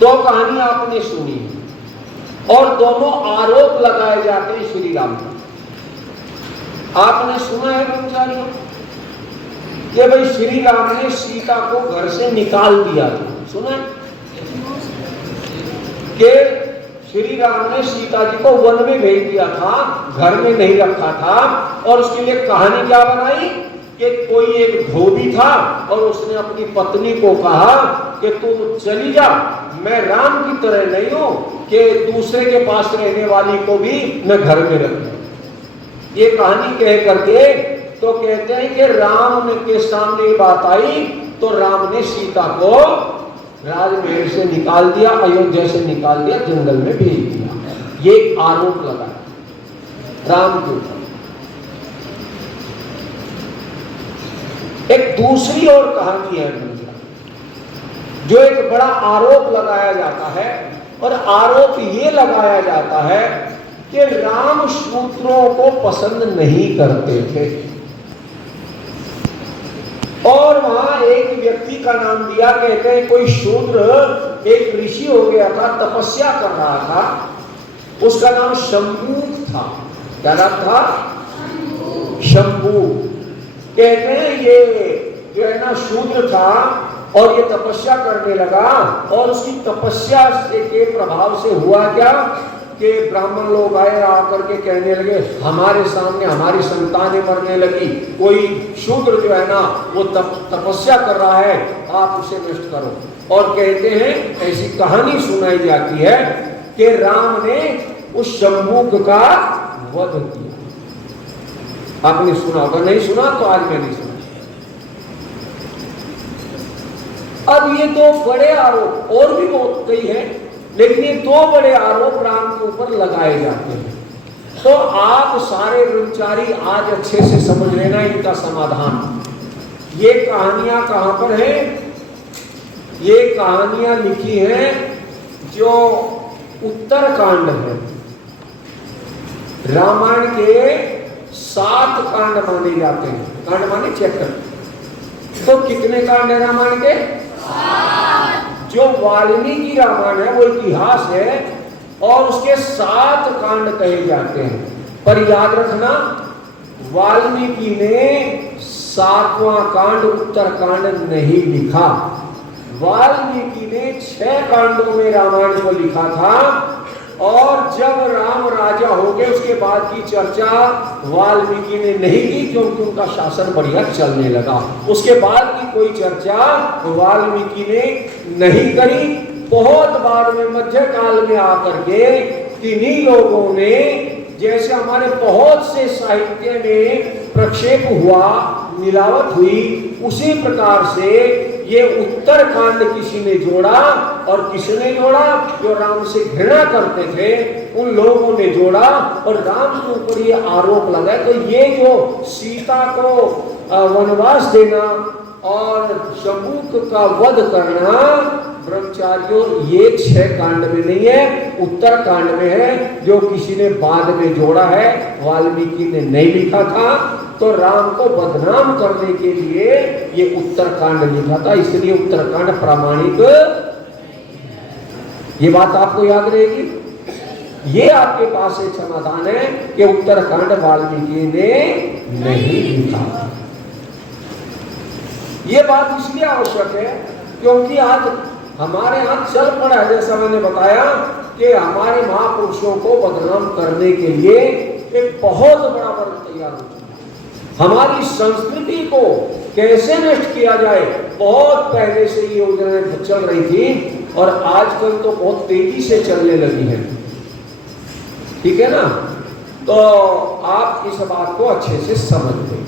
दो कहानी आपने सुनी और दोनों आरोप लगाए जाते हैं श्री राम पर। आपने सुना है ब्रह्मचारियों कि भाई श्री राम ने सीता को घर से निकाल दिया था, सुना है कि श्री राम ने सीता जी को वन में भेज दिया था, घर में नहीं रखा था। और उसके लिए कहानी क्या बनाई कि कोई एक धोबी था और उसने अपनी पत्नी को कहा कि तू चली जा, मैं राम की तरह नहीं हूं कि दूसरे के पास रहने वाली को भी मैं घर में रखूं। ये कहानी कह करके तो कहते हैं कि राम के सामने बात आई तो राम ने सीता को राजमहल से निकाल दिया, अयोध्या से निकाल दिया, जंगल में भेज दिया। ये आरोप लगा राम के ऊपर। एक दूसरी और कहानी है जो एक बड़ा आरोप लगाया जाता है, और आरोप ये लगाया जाता है कि राम शूद्रों को पसंद नहीं करते थे। और वहां एक व्यक्ति का नाम दिया, कहते हैं कोई शूद्र एक ऋषि हो गया था, तपस्या कर रहा था, उसका नाम शंभू था। क्या नाम था? शंभू। कहते हैं ये जो है ना शूद्र था और ये तपस्या करने लगा, और उसकी तपस्या के प्रभाव से हुआ क्या कि ब्राह्मण लोग आए, आकर के कहने लगे हमारे सामने हमारी संतानें मरने लगी, कोई शूद्र जो है ना वो तपस्या कर रहा है, आप उसे नष्ट करो। और कहते हैं ऐसी कहानी सुनाई जाती है कि राम ने उस शंभू का वध किया। आपने सुना होगा, नहीं सुना तो आज मैंने सुना। अब ये दो बड़े आरोप, और भी बहुत कई है, लेकिन ये दो बड़े आरोप राम के ऊपर लगाए जाते हैं। तो आप सारे ब्रह्मचारी आज अच्छे से समझ लेना इनका समाधान। ये कहानियां कहां पर है? ये कहानियां लिखी हैं जो उत्तरकांड है। रामायण के 7 कांड माने जाते हैं। कांड माने चैप्टर। तो कितने कांड है रामायण के? जो वाल्मीकि रामायण है वो इतिहास है और उसके 7 कांड कहे जाते हैं। पर याद रखना, वाल्मीकि ने 7वां कांड उत्तरकांड नहीं लिखा। वाल्मीकि ने 6 कांडों में रामायण को लिखा था, और जब राम राजा हो गए उसके बाद की चर्चा वाल्मीकि ने नहीं की, क्योंकि उनका शासन बढ़िया चलने लगा। उसके बाद की कोई चर्चा वाल्मीकि ने नहीं करी। बहुत बाद में मध्य काल में आकर के किन्हीं लोगों ने, जैसे हमारे बहुत से साहित्य में प्रक्षेप हुआ, मिलावट हुई, उसी प्रकार से ये उत्तरकांड किसी ने जोड़ा, और किसने जोड़ा? जो राम से घृणा करते थे उन लोगों ने जोड़ा, और राम के ऊपर ये आरोप लगा। तो ये जो सीता को वनवास देना और शंभू का वध करना, ब्रह्मचारियों ये 6 कांड में नहीं है, उत्तरकांड में है, जो किसी ने बाद में जोड़ा है, वाल्मीकि ने नहीं लिखा था। तो राम को बदनाम करने के लिए ये उत्तरकांड लिखा था, इसलिए उत्तरकांड प्रामाणिक। ये बात आपको याद रहेगी। ये आपके पास एक समाधान है कि उत्तरकांड वाल्मीकि ने नहीं लिखा। ये बात इसलिए आवश्यक है क्योंकि आज हमारे यहाँ चल पड़ा है, जैसा मैंने बताया कि हमारे महापुरुषों को बदनाम करने के लिए एक बहुत बड़ा वर्ग तैयार हो चुका है। हमारी संस्कृति को कैसे नष्ट किया जाए, बहुत पहले से ये योजनाएं चल रही थी, और आजकल तो बहुत तेजी से चलने लगी है। ठीक है ना? तो आप इस बात को अच्छे से समझ लें।